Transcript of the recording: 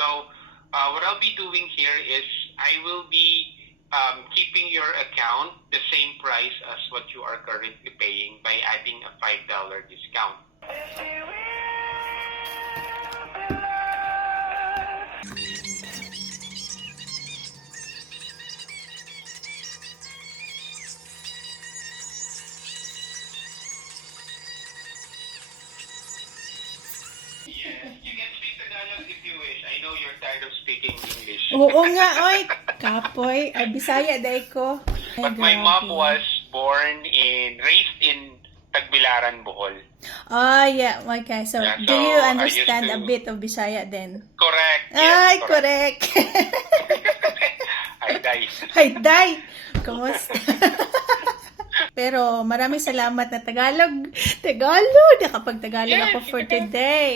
So what I'll be doing here is I will be keeping your account the same price as what you are currently paying by adding a $5 discount. Yes, you can speak Tagalog if you wish. I know you're tired of speaking English. Oo nga, oy. Kapoy. Ay, Bisaya, day ko. Ay, But my mom grabe. was raised in Tagbilaran, Bohol. Oh, yeah. Okay. So, Yeah, do so you I understand used a to- bit of Bisaya then? Correct. Ay, Yes, correct. Ay, day. Ay, day. Kumusta? Pero maraming salamat na Tagalog. Tagalog. Nakapag-Tagalog Yes, ako for it's okay. today.